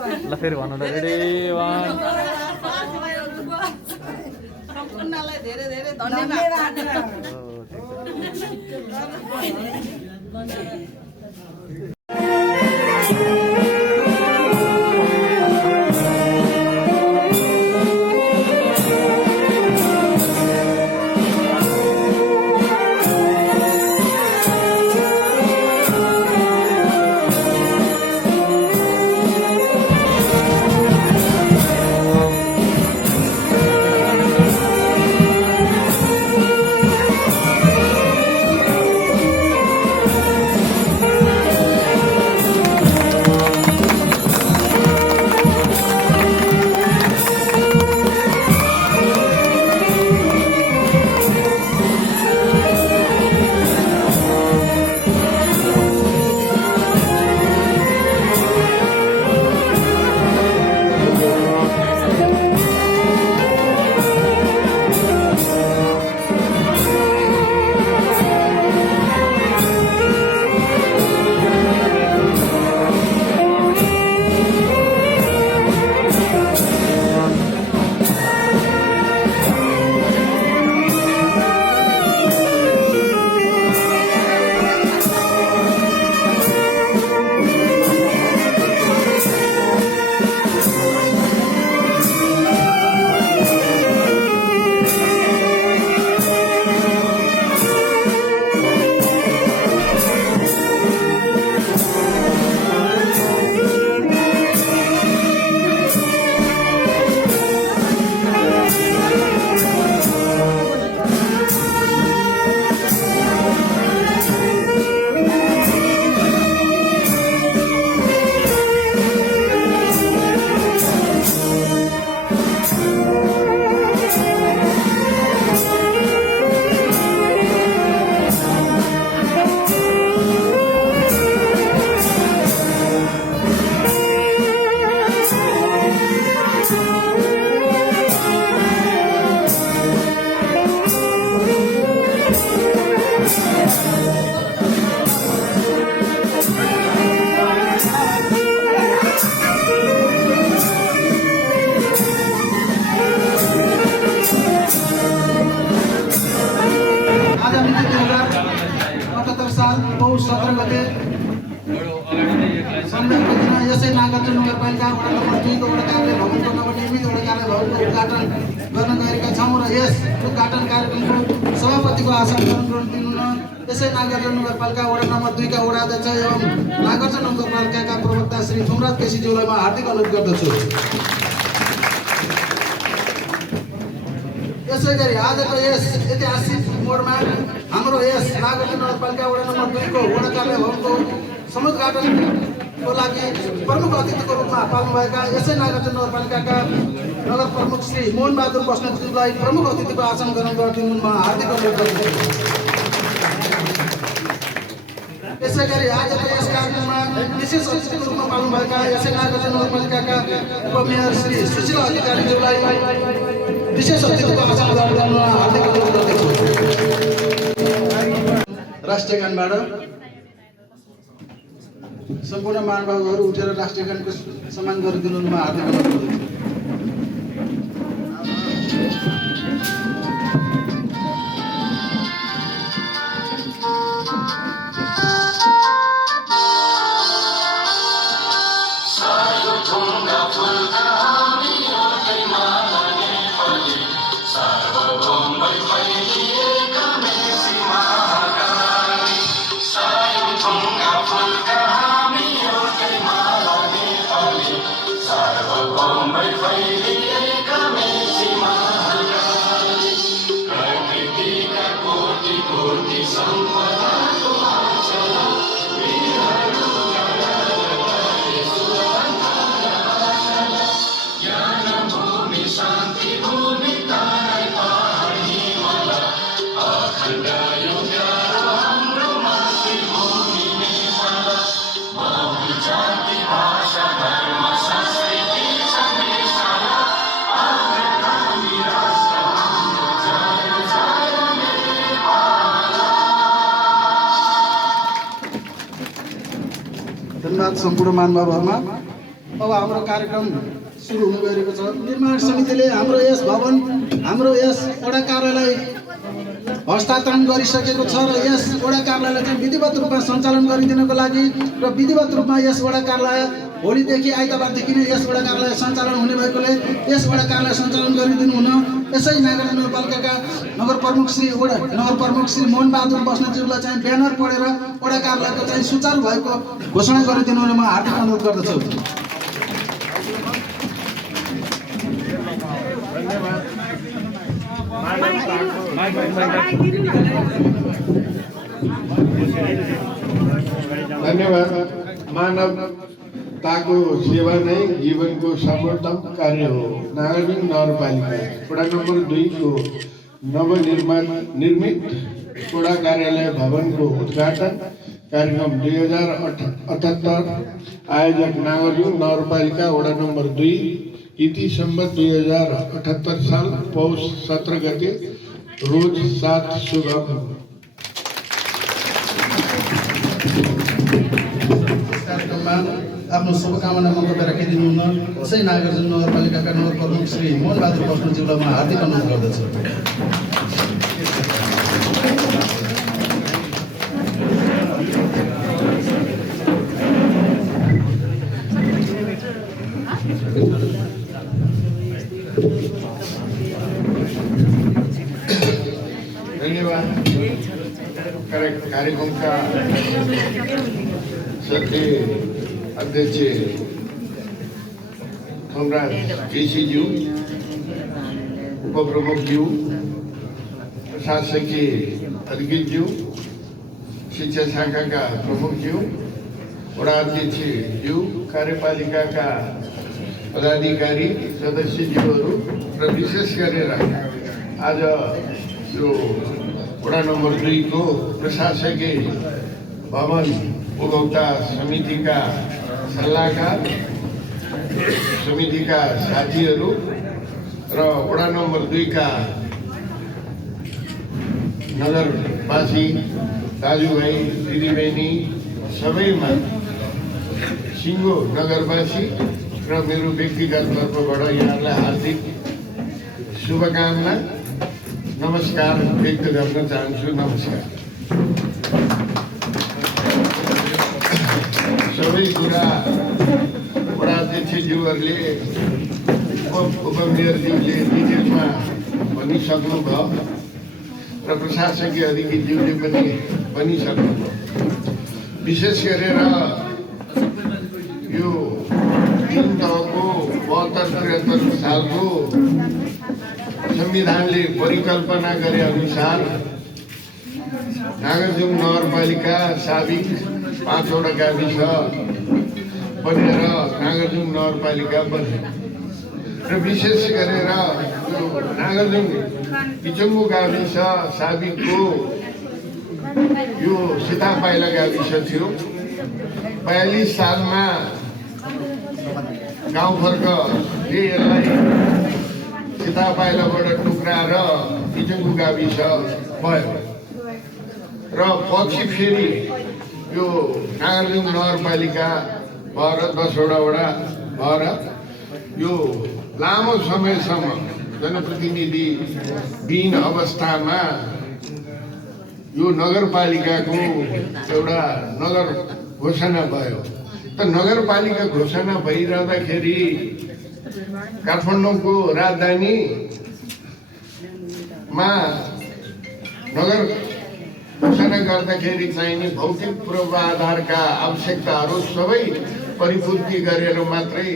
ल फेरि भन्नु ल रेडी 1 सम्पूर्णलाई धेरै धेरै धन्यवाद। यसै नागार्जुन नगरपालिका वडा नम्बर 2 को वडा कार्यालय भवनको नवनिर्मित वडा कार्यालय भवनको उद्घाटन गर्न गएका छौँ र यस उद्घाटन कार्यक्रमको सभापतिको आसन ग्रहण दिनुहुन यसै नागार्जुन नगरपालिका वडा नम्बर 2 का वडा अध्यक्ष एवं नागार्जुन नगरपालिकाका प्रवक्ता श्री थुमराज केसीज्यूलाई म हार्दिक अनुरोध गर्दछु। यसै गरी आजको यस ऐतिहासिक मोडमा हाम्रो यस नागार्जुन नगरपालिका वडा नम्बर 2 को वडा कार्यालय भवनको समुद्घाटनको लागि प्रमुख अतिथिको रूपमा पाल्नुभएका यसै नागार्जुन नगरपालिकाका नगर प्रमुख श्री मोहन बहादुर बस्नेतज्यूलाई प्रमुख अतिथिको आसन ग्रहण गरिदिनु म हार्दिक अनुरोध गर्दछु। यसै गरी आजको यस कार्यक्रममा विशेष अतिथिको रूपमा पाल्नुभएका यसै नागार्जुन नगरपालिकाका उपमेयर श्री सुशीला अधिकारीज्यूलाई विशेष अतिथिको आसन ग्रहण गर्न हार्दिक अनुरोध गर्दछु। राष्ट्रिय गानबाट सम्पूर्ण महानुभावहरू उठेर राष्ट्रिय गानको सम्मान गरिदिनुमा हार्दिक अनुरोध गर्दछु। धन्यवाद सम्पूर्ण महानुभावहरूमा। अब हाम्रो कार्यक्रम सुरु हुन गएको छ। निर्माण समितिले हाम्रो यस भवन, हाम्रो यस वडा कार्यालय हस्तान्तरण गरिसकेको छ र यस वडा कार्यालयलाई चाहिँ विधिवत रूपमा सञ्चालन गरिदिनको लागि र विधिवत रूपमा यस वडा कार्यालय भोलिदेखि आइतबारदेखि नै यस वडा कार्यालय सञ्चालन हुने भएकोले यस वडा कार्यालय सञ्चालन गरिदिनु हुन यसै नागरिक नगरपालिकाका नगर प्रमुख श्री मोहन बहादुर बस्नेतज्यूलाई चाहिँ ब्यानर पढेर वडा कार्यालयको चाहिँ सुचारू भएको घोषणा गरिदिनु हुन म हार्दिक अनुरोध गर्दछु। धन्यवाद। मानवताको सेवा नै जीवनको सर्वोत्तम कार्य हो। नागरिक नगरपालिका वडा नम्बर 2 को निर्मित वडा कार्यालय भवनको उद्घाटन कार्यक्रम 2078 आयोजक नागार्जुन नगरपालिका वडा नम्बर 2 इति सम्बत 2078 साल पौष 17 गते रोज 7 शुभ कार्यक्रममा आफ्नो शुभकामना मन्तव्य राखिदिनु हुन यसै नागार्जुन नगरपालिकाका नगर प्रमुख श्री मोहन बहादुर बस्नेतज्यूलाई म हार्दिक अनुरोध गर्दछु। धन्यवाद। कार्यक्रम का सत्य अध्यक्ष कमराज केसी ज्यू, उप प्रमुख ज्यू, प्रशासकीय अधिकृत ज्यू, शिक्षा शाखा का प्रमुख ज्यू, वडा अध्यक्ष ज्यू, कार्यपालिका का पदाधिकारी सदस्य ज्यूहरू र विशेष गरेर आज यो वडा नम्बर 2 को प्रशासकीय भवन उपभोक्ता समितिका सल्लाहकार, समितिका साथीहरू र वडा नम्बर 2 का नगरवासी दाजुभाइ दिदीबहिनी सबैमा सिङ्गो नगरवासी र मेरो व्यक्तिगत तर्फबाट यहाँलाई हार्दिक शुभकामना नमस्कार व्यक्त गर्न चाहन्छु। नमस्कार। सबै कुरा वडा अध्यक्षज्यूहरूले उपमेयरज्यूले डिटेलमा भनिसक्नुभयो र प्रशासकीय अधिकृतज्यूले पनि भनिसक्नुभयो। विशेष गरेर यो 3 तहको 72-73 सालको संविधानले परिकल्पना गरे अनुसार नागार्जुन नगरपालिका साबिक 5वटा गाविस बनेर नागार्जुन नगरपालिका बने र विशेष गरेर नागार्जुन किचम्बु गाविस साबिकको यो सीतापाइला गाविस थियो। 42 सालमा गाउँघरले यसलाई सीतापाइलाबाट टुक्राएर किचम्बु गाविस भयो र पछि फेरि यो नागार्जुन नगरपालिका भएर 10वटा वडा भएर यो लामो समयसम्म जनप्रतिनिधि विहीन अवस्थामा यो नगरपालिकाको एउटा नगर घोषणा भयो। त नगरपालिका घोषणा भइरहँदाखेरि काठमाडौँको राजधानीमा नगर घोषणा गर्दाखेरि चाहिने भौतिक पूर्वाधारका आवश्यकताहरू सबै परिपूर्ति गरेर मात्रै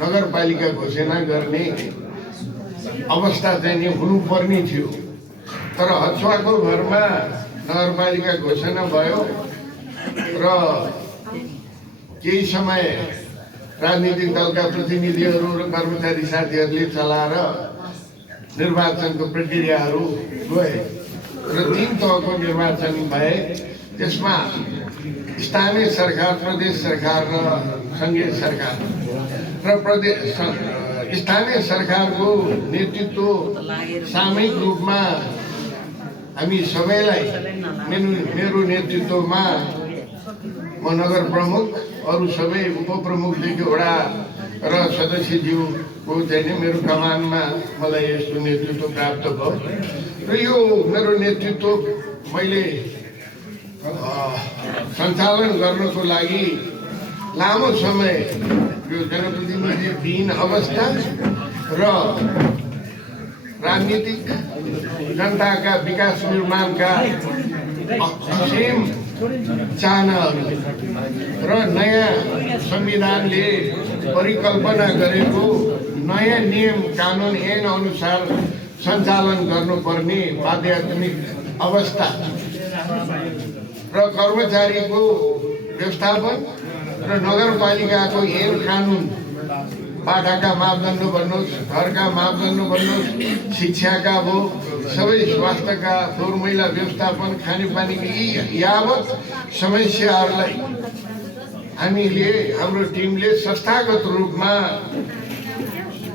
नगरपालिका घोषणा गर्ने अवस्था चाहिँ हुनुपर्ने थियो। तर हचुवाको भरमा नगरपालिका घोषणा भयो र केही समय राजनीतिक दलका प्रतिनिधिहरू र कर्मचारी साथीहरूले चलाएर निर्वाचनको प्रक्रियाहरू गए र 3 तहको निर्वाचन भए। त्यसमा स्थानीय सरकार, प्रदेश सरकार र संघीय सरकार र स्थानीय सरकारको नेतृत्व सामूहिक रूपमा हामी सबैलाई मेरो नेतृत्वमा म नगर प्रमुख, अरू सबै उपप्रमुखदेखि वडा र सदस्यज्यूको चाहिँ नि मेरो कमानमा मलाई यस्तो नेतृत्व प्राप्त भयो र यो मेरो नेतृत्व मैले सञ्चालन गर्नको लागि लामो समय यो जनप्रतिनिधिविहीन अवस्था र राजनीतिक जनताका विकास निर्माणका असीम चाहनाहरू र नयाँ संविधानले परिकल्पना गरेको नयाँ नियम कानुन ऐन अनुसार सञ्चालन गर्नुपर्ने बाध्यात्मक अवस्था र कर्मचारीको व्यवस्थापन र नगरपालिकाको ऐन कानुन बाटाका मापदण्ड भन्नुहोस्, घरका मापदण्ड भन्नुहोस्, शिक्षाका भयो, सबै स्वास्थ्यका फोहोर मैला व्यवस्थापन, खानेपानीका यी यावत समस्याहरूलाई हामीले हाम्रो टिमले संस्थागत रूपमा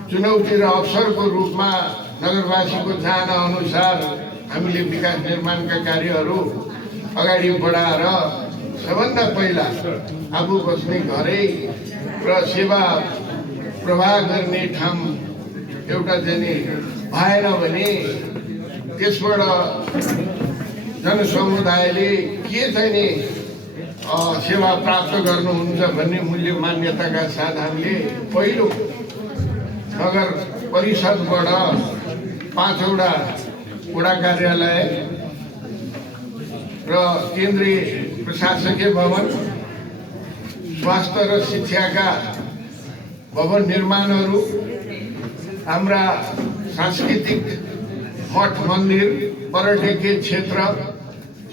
चुनौती र अवसरको रूपमा नगरवासीको चाहना अनुसार हामीले विकास निर्माणका कार्यहरू अगाडि बढाएर सबभन्दा पहिला आफू बस्ने घरै र सेवा प्रवाह गर्ने ठाउँ एउटा चाहिँ भएन भने त्यसबाट जनसमुदायले के चाहिँ नि सेवा प्राप्त गर्नुहुन्छ भन्ने मूल्य मान्यताका साथ हामीले पहिलो नगर परिषदबाट 5 वटा वडा कार्यालय र केन्द्रीय प्रशासकीय भवन, स्वास्थ्य र शिक्षाका भवन निर्माणहरू, हाम्रा सांस्कृतिक मठ मन्दिर, पर्यटकीय क्षेत्र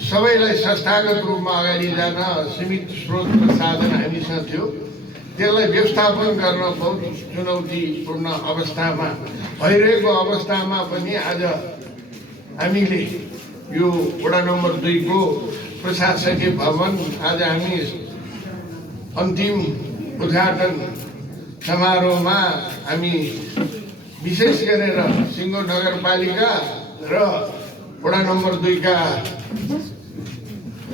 सबैलाई संस्थागत रूपमा अगाडि जान सीमित स्रोत र साधन हामीसँग थियो। त्यसलाई व्यवस्थापन गर्न बहुत चुनौतीपूर्ण अवस्थामा भइरहेको अवस्थामा पनि आज हामीले यो वडा नम्बर 2 को प्रशासकीय भवन आज हामी अन्तिम उद्घाटन समारोहमा हामी विशेष गरेर सिङ्गो नगरपालिका र वडा नम्बर 2 का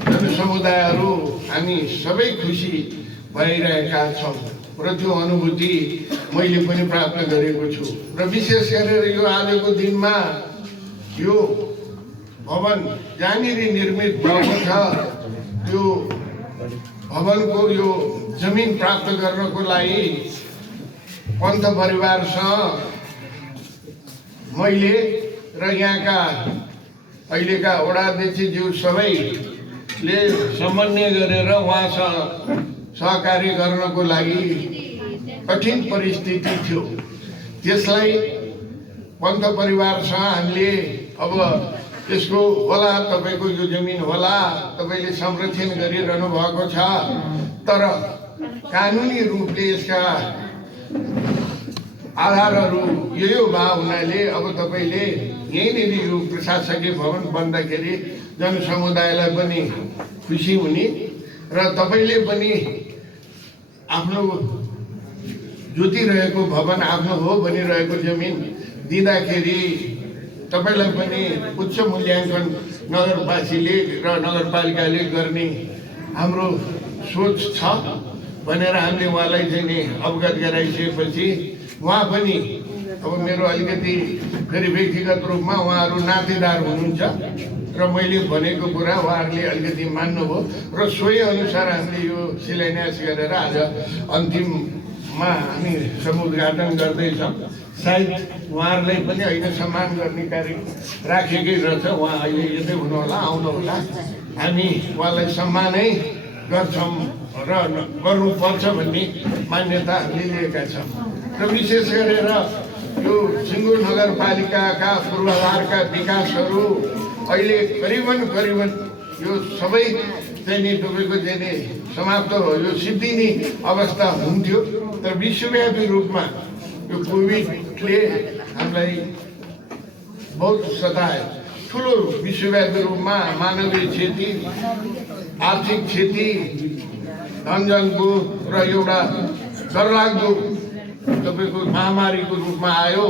जनसमुदायहरू हामी सबै खुसी भइरहेका छौँ र त्यो अनुभूति मैले पनि प्राप्त गरेको छु। र विशेष गरेर यो आजको दिनमा यो भवन जहाँनिर निर्मित भएको छ त्यो भवनको यो जमिन प्राप्त गर्नको लागि पन्थ परिवारसँग मैले र यहाँका अहिलेका वडाध्यक्षज्यू सबैले समन्वय गरेर उहाँसँग सहकार्य गर्नको लागि कठिन परिस्थिति थियो। त्यसलाई पन्थ परिवारसँग हामीले अब यसको होला, तपाईँको यो जमिन होला, तपाईँले संरक्षण गरिरहनु भएको छ, तर कानुनी रूपले यसका आधारहरू यो भए हुनाले अब तपाईँले यहीँनिर यो प्रशासकीय भवन बन्दाखेरि जनसमुदायलाई पनि खुसी हुने र तपाईँले पनि आफ्नो जोतिरहेको भवन आफ्नो हो भनिरहेको जमिन दिँदाखेरि तपाईँलाई पनि उच्च मूल्याङ्कन नगरवासीले र नगरपालिकाले गर्ने हाम्रो सोच छ भनेर हामीले उहाँलाई चाहिँ नि अवगत गराइसकेपछि उहाँ पनि अब मेरो अलिकति फेरि व्यक्तिगत रूपमा उहाँहरू नातेदार हुनुहुन्छ र मैले भनेको कुरा उहाँहरूले अलिकति मान्नुभयो र सोही अनुसार हामीले यो शिलान्यास गरेर आज अन्तिममा हामी समुद्घाटन गर्दैछौँ। सायद उहाँहरूलाई पनि अहिले सम्मान गर्ने कार्य राखेकै रहेछ। उहाँ अहिले यतै हुनुहोला, आउनुहोला, हामी उहाँलाई सम्मानै गर्छौँ र गर्नुपर्छ भन्ने मान्यता हामीले लिएका छौँ। र विशेष गरेर यो सिङ्गो नगरपालिकाका पूर्वाधारका विकासहरू अहिले करिबन यो सबै चाहिँ नि तपाईँको चाहिँ नि समाप्त हो, यो सिद्धिने अवस्था हुन्थ्यो। तर विश्वव्यापी रूपमा यो कोभिडले हामीलाई बहुत सतायो। ठुलो विश्वव्यापी रूपमा मानवीय क्षति, आर्थिक क्षति, धनजनको र एउटा डरलाग्दो तपाईँको महामारीको रूपमा आयो।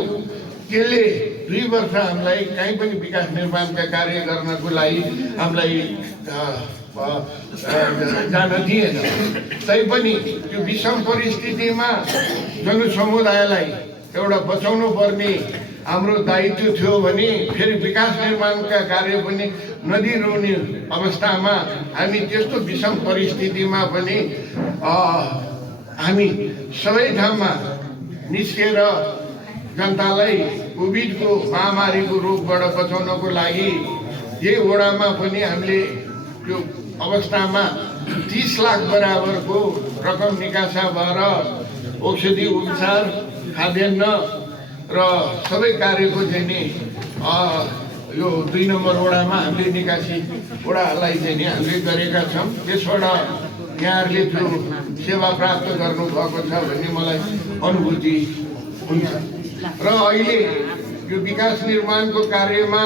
त्यसले 2 वर्ष हामीलाई कहीँ पनि विकास निर्माणका कार्य गर्नको लागि हामीलाई जान दिएन। तैपनि त्यो विषम परिस्थितिमा जनसमुदायलाई एउटा बचाउनु पर्ने हाम्रो दायित्व थियो भने फेरि विकास निर्माणका कार्य पनि नदिइरहने अवस्थामा हामी त्यस्तो विषम परिस्थितिमा पनि हामी सबै ठाउँमा निस्केर जनतालाई कोभिडको महामारीको रोगबाट बचाउनको लागि यही वडामा पनि हामीले त्यो अवस्थामा 30 लाख बराबरको रकम निकासा भएर औषधि उपचार खाद्यान्न र सबै कार्यको चाहिँ नि यो 2 नम्बर वडामा हामीले निकासी वडालाई चाहिँ नि हामीले गरेका छौँ। त्यसबाट यहाँहरूले त्यो सेवा प्राप्त गर्नुभएको छ भन्ने मलाई अनुभूति हुन्छ। र अहिले यो विकास निर्माणको कार्यमा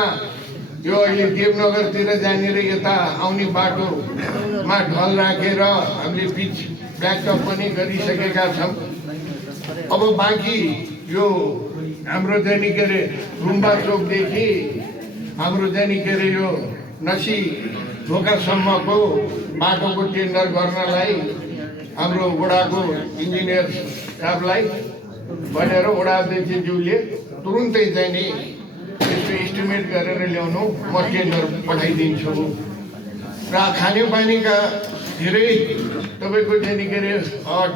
यो अहिले देवनगरतिर जाने र यता आउने बाटोमा ढल राखेर हामीले पिच ब्ल्याकटप पनि गरिसकेका छौँ। अब बाँकी यो हाम्रो चाहिँ के अरे गुम्बा चोकदेखि हाम्रो चाहिँ के अरे यो नसी ढोकासम्मको बाटोको टेन्डर गर्नलाई हाम्रो वडाको इन्जिनियर साहबलाई भनेर वडा अध्यक्षज्यूले तुरुन्तै चाहिँ नि त्यसको एस्टिमेट गरेर ल्याउनु, म टेन्डर पठाइदिन्छु। र खानेपानीका धेरै तपाईँको चाहिँ के अरे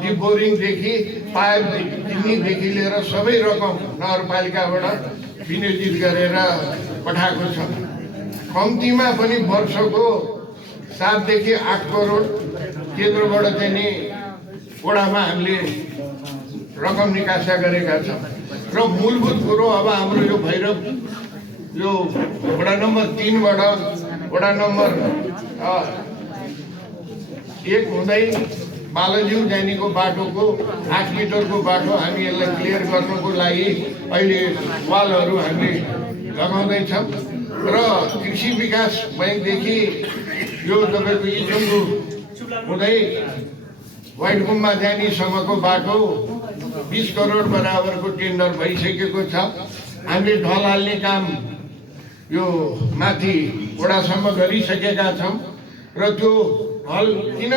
डिप बोरिङदेखि पाइप किन्नेदेखि लिएर सबै रकम नगरपालिकाबाट विनियोजित गरेर पठाएको छ। कम्तीमा पनि वर्षको 7 देखि 8 करोड केन्द्रबाट चाहिँ नि वडामा हामीले रकम निकासा गरेका छौँ। र मूलभूत कुरो अब हाम्रो यो भैरव यो वडा नम्बर 3 बाट वडा नम्बर 1 हुँदै बालाज्यू जानेको बाटोको 8 मिटरको बाटो हामी यसलाई क्लियर गर्नको लागि अहिले वालहरू हामीले लगाउँदैछौँ। र कृषि विकास बैङ्कदेखि यो तपाईँको इचुङ्गु हुँदै व्हाइट गुम्बा जानेसम्मको बाटो 20 करोड बराबरको टेन्डर भइसकेको छ। हामीले ढल हाल्ने काम यो माथि वडासम्म गरिसकेका छौँ। र त्यो ढल किन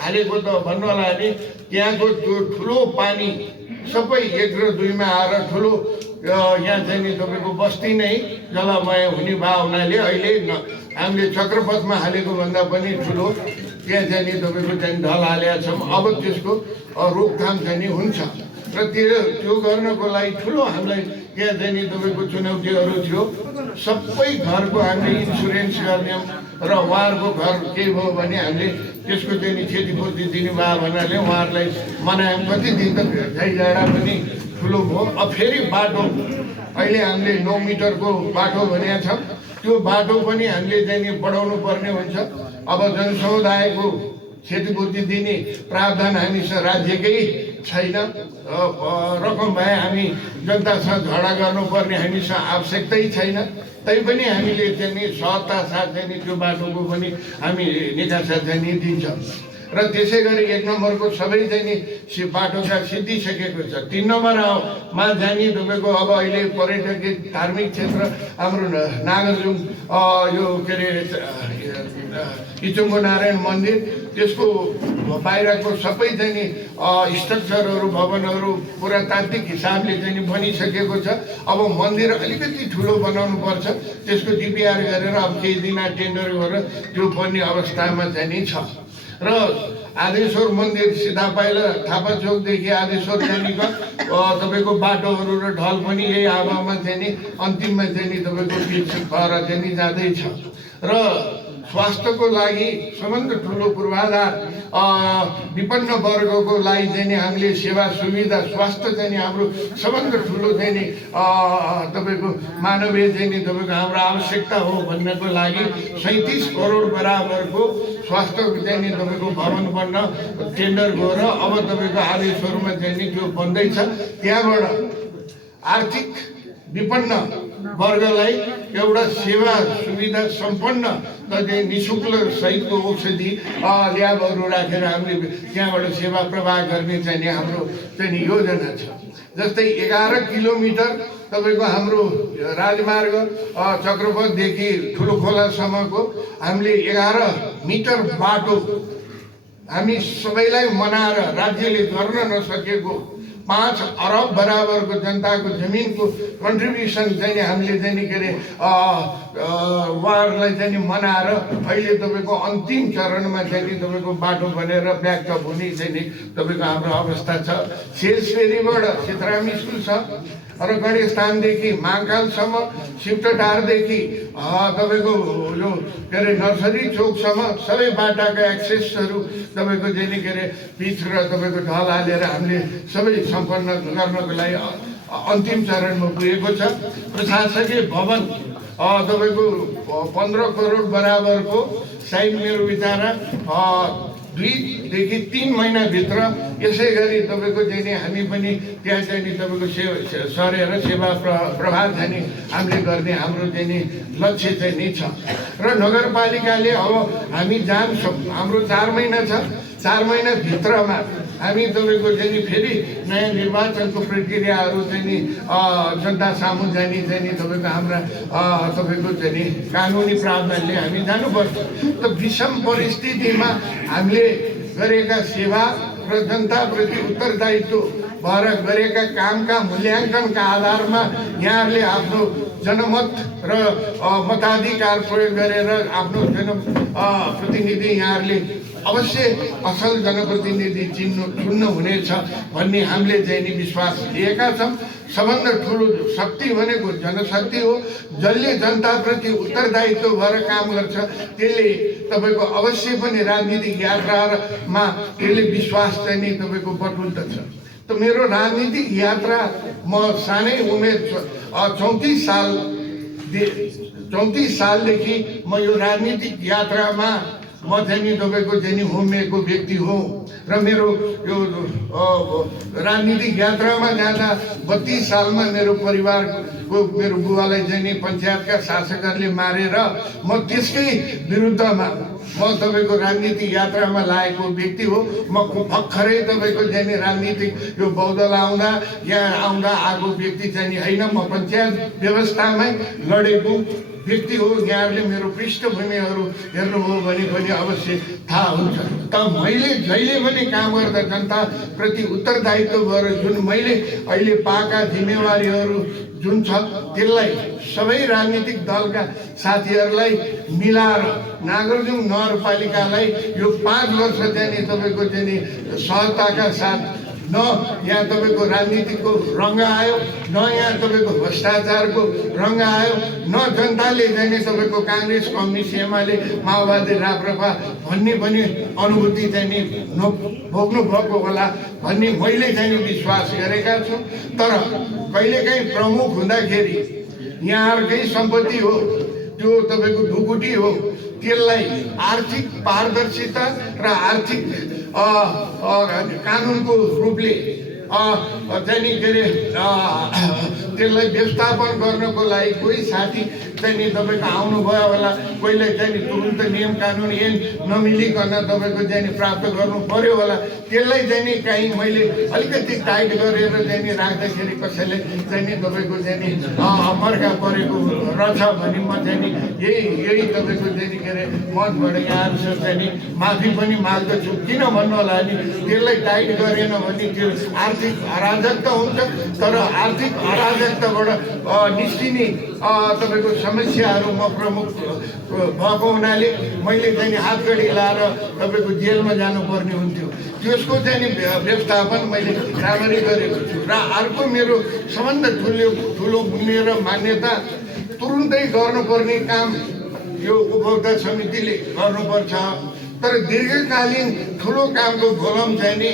हालेको त भन्नु होला भने त्यहाँको त्यो ठुलो पानी सबै 1 र 2 मा आएर ठुलो यहाँ चाहिँ नि तपाईँको बस्ती नै जलमय हुने भए हुनाले अहिले हामीले चक्रपथमा हालेको भन्दा पनि ठुलो त्यहाँ चाहिँ नि तपाईँको चाहिँ ढल हालेका छौँ। अब त्यसको रोकथाम चाहिँ नि हुन्छ। र त्यो गर्नको लागि ठुलो हामीलाई त्यहाँ चाहिँ नि तपाईँको चुनौतीहरू थियो। सबै घरको हामीले इन्सुरेन्स गर्यौँ र उहाँहरूको घर केही भयो भने हामीले त्यसको चाहिँ नि क्षतिपूर्ति दिने भयो भन्नाले उहाँहरूलाई मनायौँ। कति दिन त झैझगडा पनि ठुलो भयो। अब फेरि बाटो अहिले हामीले 9 मिटरको बाटो भनेका छौँ। त्यो बाटो पनि हामीले चाहिँ नि बढाउनु पर्ने हुन्छ। अब जनसमुदायको क्षतिपूर्ति दिने प्रावधान हामीसँग राज्यकै छैन। रकम भए हामी जनतासँग झगडा गर्नुपर्ने हामीसँग आवश्यकतै छैन। तैपनि हामीले चाहिँ नि सहजता साथ चाहिँ नि त्यो बाटोको पनि हामी निकासा चाहिँ नि दिन्छौँ। र त्यसै गरी 1 नम्बरको सबै चाहिँ नि बाटोका सिद्धिसकेको छ। 3 नम्बरमा जाने तपाईँको अब अहिले पर्यटकीय धार्मिक क्षेत्र हाम्रो नागरजुङ यो के अरे इचुङ्गो नारायण मन्दिर त्यसको बाहिरको सबै चाहिँ नि स्ट्रक्चरहरू भवनहरू पुरातात्विक हिसाबले चाहिँ नि बनिसकेको छ। अब मन्दिर अलिकति ठुलो बनाउनु पर्छ। त्यसको डिपिआर गरेर अब केही दिन टेन्डर गरेर त्यो बन्ने अवस्थामा चाहिँ नि छ। र आदेश्वर मन्दिर सिधा पाइला थापा चौकदेखि आदेश्वर जानेको तपाईँको बाटोहरू र ढल पनि यही हावामा चाहिँ नि अन्तिममा चाहिँ नि तपाईँको पिच भएर चाहिँ नि जाँदैछ। र स्वास्थ्यको लागि सबभन्दा ठुलो पूर्वाधार विपन्न वर्गको लागि चाहिँ नि हामीले सेवा सुविधा स्वास्थ्य चाहिँ नि हाम्रो सबभन्दा ठुलो चाहिँ नि तपाईँको मानवीय चाहिँ नि तपाईँको हाम्रो आवश्यकता हो भन्नको लागि 37 करोड बराबरको स्वास्थ्यको चाहिँ नि तपाईँको भवन बन्न टेन्डर गएर अब तपाईँको आदेशहरूमा चाहिँ नि त्यो बन्दैछ। त्यहाँबाट आर्थिक विपन्न वर्गलाई एउटा सेवा सुविधा सम्पन्न चाहिँ निःशुल्क सहितको औषधि ल्याबहरू राखेर हामीले त्यहाँबाट सेवा प्रवाह गर्ने चाहिँ हाम्रो चाहिँ योजना छ। जस्तै 11 किलोमिटर तपाईँको हाम्रो राजमार्ग चक्रपथदेखि ठुलो खोलासम्मको हामीले 11 मिटर बाटो हामी सबैलाई मनाएर राज्यले गर्न नसकेको 5 अरब बराबरको जनताको जमिनको कन्ट्रिब्युसन चाहिँ हामीले चाहिँ के अरे उहाँहरूलाई चाहिँ मनाएर अहिले तपाईँको अन्तिम चरणमा चाहिँ तपाईँको बाटो बनेर ब्याकअप हुने चाहिँ तपाईँको हाम्रो अवस्था छ। सेल्सबेरीबाट चित्रामी स्कुल छ र गणेशस्थानदेखि महाकालसम्म शिवटारदेखि तपाईँको यो के अरे नर्सरी चौकसम्म सबै बाटाका एक्सेसहरू तपाईँको चाहिँ के अरे पिच र तपाईँको ढल हालेर हामीले सबै सम्पन्न गर्नको लागि अन्तिम चरणमा पुगेको छ। प्रशासकीय भवन तपाईँको 15 करोड बराबरको सायद मेरो विचारमा 2 देखि 3 महिनाभित्र यसै गरी तपाईँको चाहिँ हामी पनि त्यहाँ चाहिँ तपाईँको सरेर सेवा प्रवाह चाहिँ हामीले गर्ने हाम्रो चाहिँ लक्ष्य चाहिँ नि छ। र नगरपालिकाले अब हामी हाम्रो 4 महिना छ, 4 महिनाभित्रमा हामी तपाईँको चाहिँ फेरि नयाँ निर्वाचनको प्रक्रियाहरू चाहिँ जनता सामु जाने चाहिँ तपाईँको हाम्रा तपाईँको चाहिँ कानुनी प्रावधानले हामी जानुपर्छ। त विषम परिस्थितिमा हामीले गरेका सेवा र जनताप्रति उत्तरदायित्व भएर गरेका कामका मूल्याङ्कनका आधारमा यहाँहरूले आफ्नो जनमत र मताधिकार प्रयोग गरेर आफ्नो प्रतिनिधि यहाँहरूले अवश्य असल जनप्रतिनिधि चुन्नु हुनेछ भन्ने हामीले चाहिँ नि विश्वास लिएका छौँ। सबभन्दा ठुलो शक्ति भनेको जनशक्ति हो। जसले जनताप्रति उत्तरदायित्व भएर काम गर्छ त्यसले तपाईँको अवश्य पनि राजनीतिक यात्रामा त्यसले विश्वास चाहिँ नि तपाईँको बटुल्दछ। त मेरो राजनीतिक यात्रा म सानै उमेर 34 सालदेखि म यो राजनीतिक यात्रामा म चाहिँ नि तपाईँको चाहिँ नि होमिएको व्यक्ति हो र मेरो यो राजनीतिक यात्रामा जाँदा 32 सालमा मेरो परिवारको मेरो बुवालाई चाहिँ नि पञ्चायतका शासकहरूले मारेर म त्यसकै विरुद्धमा म तपाईँको राजनीतिक यात्रामा लागेको व्यक्ति हो। म भर्खरै तपाईँको चाहिँ नि राजनीतिक यो बौद्धल आउँदा यहाँ आउँदा आएको व्यक्ति चाहिँ नि होइन। म पञ्चायत व्यवस्थामै लडेको व्यक्ति हो। यहाँहरूले मेरो पृष्ठभूमिहरू हेर्नुभयो भने पनि अवश्य थाहा हुन्छ। त मैले जहिले पनि काम गर्दा जनताप्रति उत्तरदायित्व भएर जुन मैले अहिले पाएका जिम्मेवारीहरू जुन छ त्यसलाई सबै राजनीतिक दलका साथीहरूलाई मिलाएर नागरजुङ नगरपालिकालाई यो 5 वर्ष चाहिँ नि तपाईँको चाहिँ नि सहजताका साथ न यहाँ तपाईँको राजनीतिको रङ्ग आयो, न यहाँ तपाईँको भ्रष्टाचारको रङ्ग आयो, न जनताले चाहिँ तपाईँको काङ्ग्रेस कम्युनिस्ट एमाले माओवादी राप्रपा भन्ने पनि अनुभूति चाहिँ नि भोग्नु भएको होला भन्ने मैले चाहिँ विश्वास गरेका छु। तर कहिलेकाहीँ प्रमुख हुँदाखेरि यहाँहरूकै सम्पत्ति हो, त्यो तपाईँको ढुकुटी हो, त्यसलाई आर्थिक पारदर्शिता र आर्थिक कानुनको रूपले चाहिँ नि के अरे त्यसलाई व्यवस्थापन गर्नको लागि कोही साथी चाहिँ नि तपाईँको आउनुभयो होला, कोहीलाई चाहिँ नि तुरुन्त नियम कानुन नमिलिकन तपाईँको चाहिँ नि प्राप्त गर्नु पर्यो होला। त्यसलाई चाहिँ नि काहीँ मैले अलिकति टाइट गरेर चाहिँ नि राख्दाखेरि कसैले चाहिँ नि तपाईँको चाहिँ नि मर्का परेको रहेछ भने म चाहिँ नि यही तपाईँको चाहिँ नि के अरे मनबाट यहाँहरू चाहिँ नि माफी पनि माग्दछु। किन भन्नु होला नि, त्यसलाई टाइट गरेन भने त्यो आर्थिक अराजकता हुन्छ। तर आर्थिक अराजकताबाट निस्किने तपाईँको समस्याहरू म प्रमुख भएको हुनाले मैले चाहिँ हातकडी लाएर तपाईँको जेलमा जानुपर्ने हुन्थ्यो। त्यसको चाहिँ नि व्यवस्थापन मैले राम्ररी गरेको छु। र अर्को मेरो सबभन्दा ठुलो मूल्य र मान्यता तुरुन्तै गर्नुपर्ने काम यो उपभोक्ता समितिले गर्नुपर्छ। तर दीर्घकालीन ठुलो कामको घोलम चाहिँ नि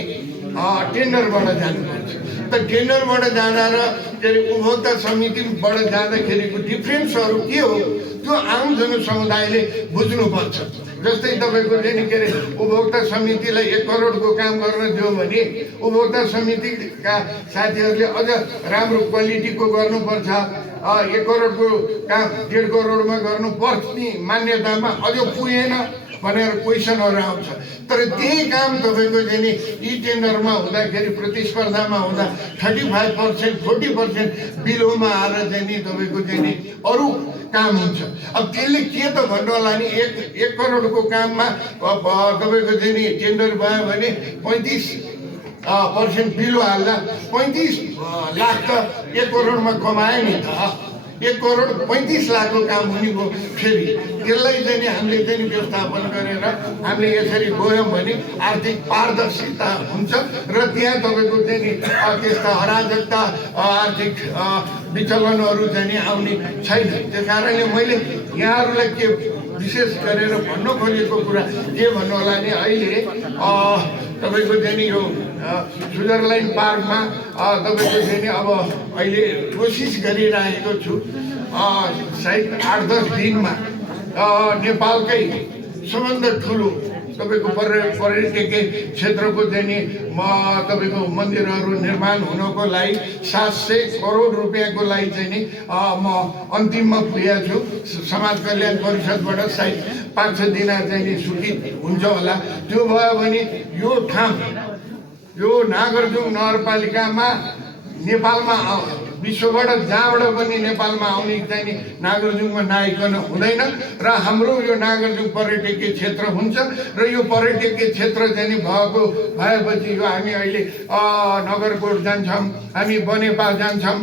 टेन्डरबाट जानुपर्छ। त टेन्डरबाट जाँदा र के अरे उपभोक्ता समितिबाट जाँदाखेरिको डिफ्रेन्सहरू के हो त्यो आम जनसमुदायले बुझ्नुपर्छ। जस्तै तपाईँको चाहिँ के अरे उपभोक्ता समितिलाई 1 करोडको काम गर्न दियो भने उपभोक्ता समितिका साथीहरूले अझ राम्रो क्वालिटीको गर्नुपर्छ। 1 करोडको काम 1.5 करोडमा गर्नुपर्ने मान्यतामा अझ पुगेन भनेर क्वेसनहरू आउँछ। तर त्यही काम तपाईँको चाहिँ नि यी टेन्डरमा हुँदाखेरि प्रतिस्पर्धामा हुँदा 35% 40% बिलोमा आएर चाहिँ नि तपाईँको चाहिँ नि अरू काम हुन्छ। अब त्यसले के त भन्नु होला नि 1 करोडको काममा तपाईँको चाहिँ नि टेन्डर भयो भने 35% बिलो हाल्दा 35 लाख त 1 करोडमा कमायो नि त। 1 करोड 35 लाखको काम हुने भयो। फेरि त्यसलाई चाहिँ नि हामीले चाहिँ नि व्यवस्थापन गरेर हामीले यसरी गयौँ भने आर्थिक पारदर्शिता हुन्छ र त्यहाँ तपाईँको चाहिँ नि त्यस्ता अराजकता आर्थिक विचलनहरू चाहिँ नि आउने छैन। त्यस कारणले मैले यहाँहरूलाई के विशेष गरेर भन्नु खोजेको कुरा के भन्नु होला नि अहिले तपाईँको चाहिँ नि यो स्विजरल्यान्ड पार्कमा तपाईँको चाहिँ नि अब अहिले कोसिस गरिरहेको छु सायद 8-10 दिनमा नेपालकै सबभन्दा ठुलो तपाईँको पर्यटकीय क्षेत्रको चाहिँ नि तपाईँको मन्दिरहरू निर्माण हुनको लागि 700 करोड रुपियाँको लागि चाहिँ नि म अन्तिममा पुगेको छु। समाज कल्याण परिषदबाट सायद 5-6 दिन चाहिँ नि स्वीकृत हुन्छ होला। त्यो भयो भने यो ठाउँ यो नागरजुङ नगरपालिकामा नेपालमा विश्वबाट जहाँबाट पनि नेपालमा आउने चाहिँ नि नागरजुङमा नआइकन हुँदैन र हाम्रो यो नागरजुङ पर्यटकीय क्षेत्र हुन्छ र यो पर्यटकीय क्षेत्र चाहिँ नि भएपछि यो हामी अहिले नगरकोट जान्छौँ, हामी बनेपा जान्छौँ,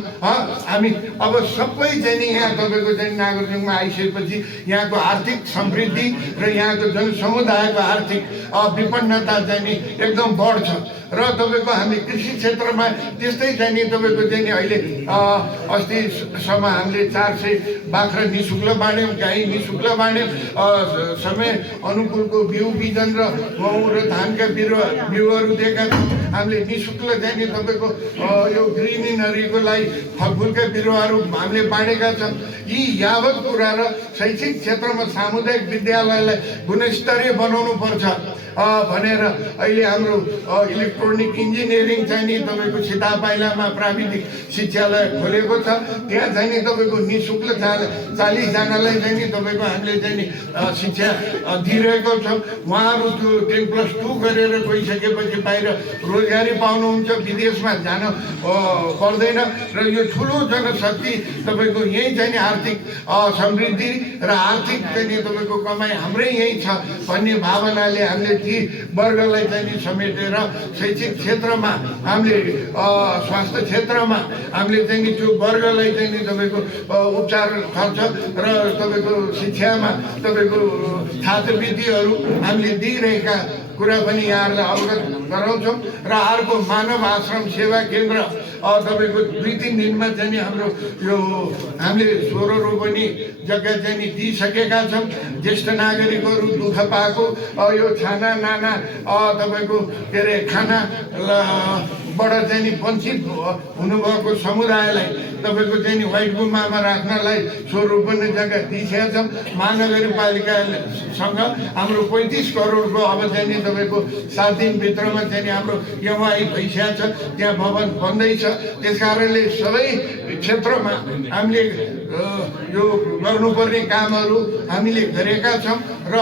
हामी अब सबै चाहिँ नि यहाँ तपाईँको चाहिँ नागरजुङमा आइसकेपछि यहाँको आर्थिक समृद्धि र यहाँको जनसमुदायको आर्थिक विपन्नता चाहिँ नि एकदम बढ्छ र तपाईँको हामी कृषि क्षेत्रमा त्यस्तै चाहिँ नि तपाईँको चाहिँ नि अहिले अस्तिसम्म हामीले 400 बाख्रा निःशुल्क बाँड्यौँ, गाई निःशुल्क बाँड्यौँ, समय अनुकूलको बिउ बिजन र गहुँ र धानका बिउहरू दिएका छौँ। हामीले निःशुल्क चाहिँ नि तपाईँको यो ग्रिनरीको लागि फलफुलका बिरुवाहरू हामीले बाँडेका छौँ। यी यावत कुरा र शैक्षिक क्षेत्रमा सामुदायिक विद्यालयलाई गुणस्तरीय बनाउनु पर्छ भनेर अहिले हाम्रो इलेक्ट्रोनिक इन्जिनियरिङ चाहिँ नि तपाईँको सीतापाइलामा प्राविधिक शिक्षालय खोलेको छ। त्यहाँ चाहिँ नि तपाईँको निःशुल्क 40 जनालाई चाहिँ नि तपाईँको हामीले चाहिँ नि शिक्षा दिइरहेको छौँ। उहाँहरू त्यो 10+2 गरेर गइसकेपछि बाहिर रोजगारी पाउनुहुन्छ, विदेशमा जान पर्दैन र यो ठुलो जनशक्ति तपाईँको यहीँ चाहिँ नि आर्थिक समृद्धि र आर्थिक चाहिँ नि तपाईँको कमाइ हाम्रै यहीँ छ भन्ने भावनाले हामीले ती वर्गलाई चाहिँ नि समेटेर शैक्षिक क्षेत्रमा हामीले स्वास्थ्य क्षेत्रमा हामीले चाहिँ नि त्यो वर्गलाई चाहिँ नि तपाईँको उपचार खर्च र तपाईँको शिक्षामा तपाईँको छात्रवृत्तिहरू हामीले दिइरहेका कुरा पनि यहाँहरूलाई अवगत गराउँछौँ। र अर्को मानव आश्रम सेवा केन्द्र तपाईँको 2-3 दिनमा चाहिँ नि हाम्रो यो हामीले 16 रोपनी जग्गा चाहिँ नि दिइसकेका छौँ। ज्येष्ठ नागरिकहरू दुःख पाएको यो छाना नाना तपाईँको के अरे खानाबाट चाहिँ नि वञ्चित हुनुभएको समुदायलाई तपाईँको चाहिँ नि व्हाइट गुम्बामा राख्नलाई 16 रोपनी जग्गा दिइसकेका छौँ। महानगरपालिकासँग हाम्रो 35 करोडको अब चाहिँ नि तपाईँको 7 दिनभित्रमा चाहिँ नि हाम्रो एमआई भइसकेको छ, त्यहाँ भवन बन्दैछ। त्यस कारणले सबै क्षेत्रमा हामीले यो गर्नुपर्ने कामहरू हामीले गरेका छौँ र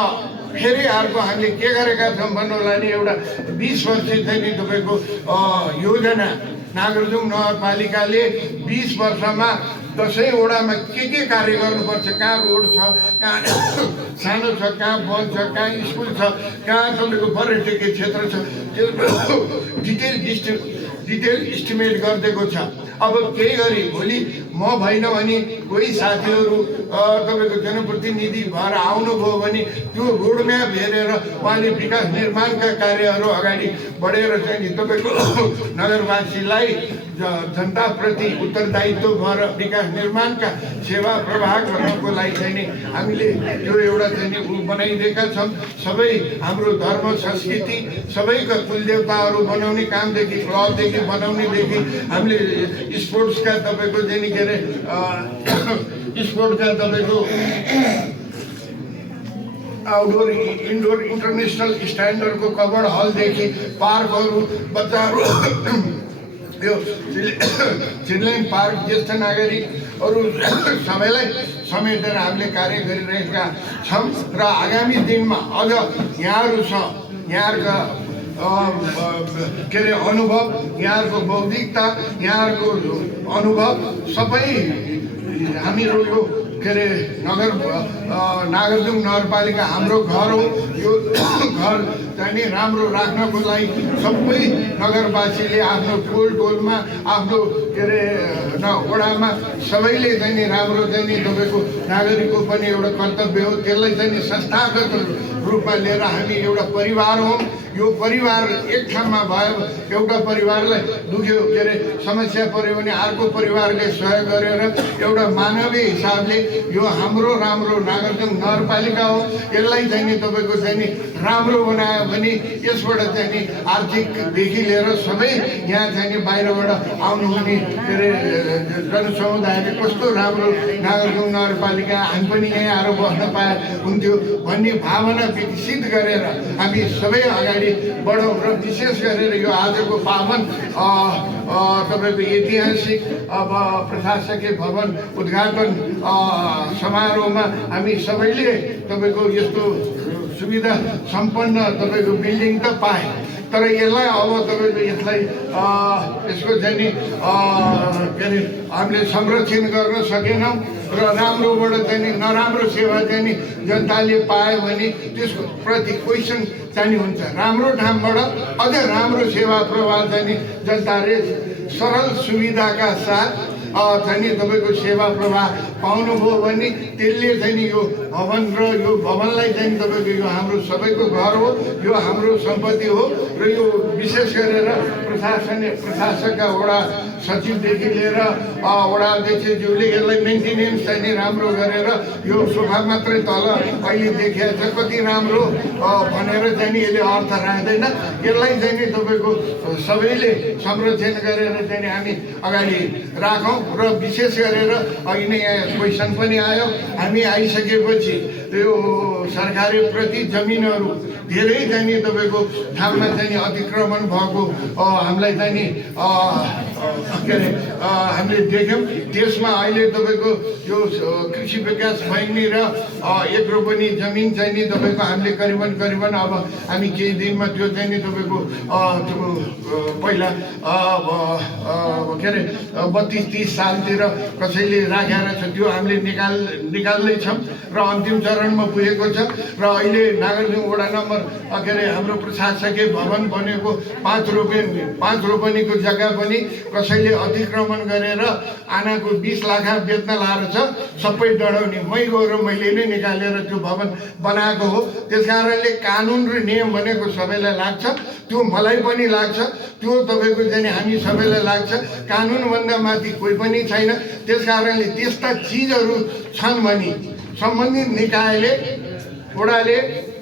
फेरि अर्को हामीले के गरेका छौँ भन्नुलाई नि एउटा 20 वर्ष चाहिँ नि तपाईँको योजना नागरजुङ नगरपालिकाले 20 वर्षमा 10 वडामा के कार्य गर्नुपर्छ, कहाँ रोड छ, कहाँ सानो छ, कहाँ वन छ, कहाँ स्कुल छ, कहाँ तपाईँको पर्यटकीय क्षेत्र छ, त्यो डिटेल इस्टिमेट गरिदिएको छ। अब केही गरी भोलि म भएन भने कोही साथीहरू तपाईँको जनप्रतिनिधि भएर आउनुभयो भने त्यो रोडम्याप हेरेर उहाँले विकास निर्माणका कार्यहरू अगाडि बढेर चाहिँ नि तपाईँको नगरवासीलाई जनताप्रति उत्तरदायित्व भएर विकास निर्माणका सेवा प्रवाह गर्नको लागि चाहिँ नि हामीले त्यो एउटा चाहिँ नि बनाइदिएका छौँ। सबै हाम्रो धर्म संस्कृति सबैका कुलदेवताहरू बनाउने कामदेखि क्लबदेखि बनाउनेदेखि हामीले स्पोर्ट्सका तपाईँको चाहिँ नि के अरे स्पोर्ट्सका तपाईँको आउटडोर इन्डोर इन्टरनेसनल स्ट्यान्डर्डको कभर्ड हलदेखि पार्कहरू बच्चाहरू यो चिल्ड्रेन पार्क ज्येष्ठ नागरिकहरू सबैलाई समेटेर हामीले कार्य गरिरहेका छौँ र आगामी दिनमा अझ यहाँहरूका के अरे अनुभव, यहाँहरूको बौद्धिकता, यहाँहरूको अनुभव सबै हामीहरू यो के अरे नागरजुङ नगरपालिका हाम्रो घर हो। यो घर चाहिँ नि राम्रो राख्नको लागि सबै नगरवासीले आफ्नो टोलमा आफ्नो के अरे वडामा सबैले चाहिँ नि राम्रो चाहिँ नि तपाईँको नागरिकको पनि एउटा कर्तव्य हो। त्यसलाई चाहिँ नि संस्थागत रूपमा लिएर हामी एउटा परिवार हौँ। यो परिवार एक ठाउँमा भयो, एउटा परिवारलाई दुख्यो के अरे समस्या पर्यो भने अर्को परिवारले सहयोग गरेर एउटा मानवीय हिसाबले यो हाम्रो राम्रो नागरजुङ नगरपालिका हो। यसलाई चाहिँ नि तपाईँको चाहिँ नि राम्रो बनायो भने यसबाट चाहिँ नि आर्थिकदेखि लिएर सबै यहाँ चाहिँ नि बाहिरबाट आउनुहुने के अरे जनसमुदायले कस्तो राम्रो नागरजुङ नगरपालिका हामी पनि यहाँ आएर बस्न पाए हुन्थ्यो भन्ने भावना विकसित गरेर हामी सबै अगाडि बढौँ र विशेष गरेर यो आजको पावन तपाईँको ऐतिहासिक प्रशासकीय भवन उद्घाटन समारोहमा हामी सबैले तपाईँको यस्तो सुविधा सम्पन्न तपाईँको बिल्डिङ त पाए, तर यसलाई अब तपाईँको यसलाई यसको चाहिँ नि के अरे हामीले संरक्षण गर्न सकेनौँ र राम्रोबाट चाहिँ नि नराम्रो सेवा चाहिँ नि जनताले पायो भने त्यसको प्रति क्वेसन चाहिँ हुन्छ। राम्रो ठाउँबाट अझ राम्रो सेवा प्रवाह चाहिँ नि जनताले सरल सुविधाका साथ चाहिँ नि तपाईँको सेवा प्रवाह पाउनुभयो भने त्यसले चाहिँ नि यो भवन र यो भवनलाई चाहिँ नि तपाईँको यो हाम्रो सबैको घर हो, यो हाम्रो सम्पत्ति हो र यो विशेष गरेर प्रशासकका वडा सचिवदेखि लिएर वडा अध्यक्षज्यूले यसलाई मेन्टेनेन्स चाहिँ नि राम्रो गरेर यो सोफा मात्रै तल अहिले देखिएको छ कति राम्रो भनेर चाहिँ नि यसले अर्थ राख्दैन। यसलाई चाहिँ नि तपाईँको सबैले संरक्षण गरेर चाहिँ नि हामी अगाडि राखौँ र विशेष गरेर अघि नै यहाँ क्वेसन पनि आयो। हामी आइसकेपछि यो सरकारी प्रति जमिनहरू धेरै चाहिँ नि तपाईँको ठाउँमा चाहिँ नि अतिक्रमण भएको हामीलाई चाहिँ नि के अरे हामीले देख्यौँ। त्यसमा अहिले तपाईँको यो कृषि विकास बैङ्कनी र 1 रोपनी जमिन चाहिँ नि तपाईँको हामीले करिबन अब हामी केही दिनमा त्यो चाहिँ नि तपाईँको पहिला के अरे 32-30 सालतिर कसैले राखेर छ त्यो हामीले निकाल्दैछौँ र अन्तिम चरणमा पुगेको छ र अहिले नागरजुङ वडा नम्बर के अरे हाम्रो प्रशासकीय भवन बनेको 5 रोपनीको जग्गा पनि कसैले अतिक्रमण गरेर आनाको 20 लाख बेच्न लाएर छ सबै डढाउने मै गएर मैले नै निकालेर त्यो भवन बनाएको हो। त्यसकारणले कानुन र नियम भनेको सबैलाई लाग्छ, त्यो मलाई पनि लाग्छ, त्यो तपाईँको चाहिँ हामी सबैलाई लाग्छ। कानुनभन्दा माथि कोही पनि छैन। त्यसकारणले त्यस्ता चिजहरू छन् भने सम्बन्धित निकायले वडाले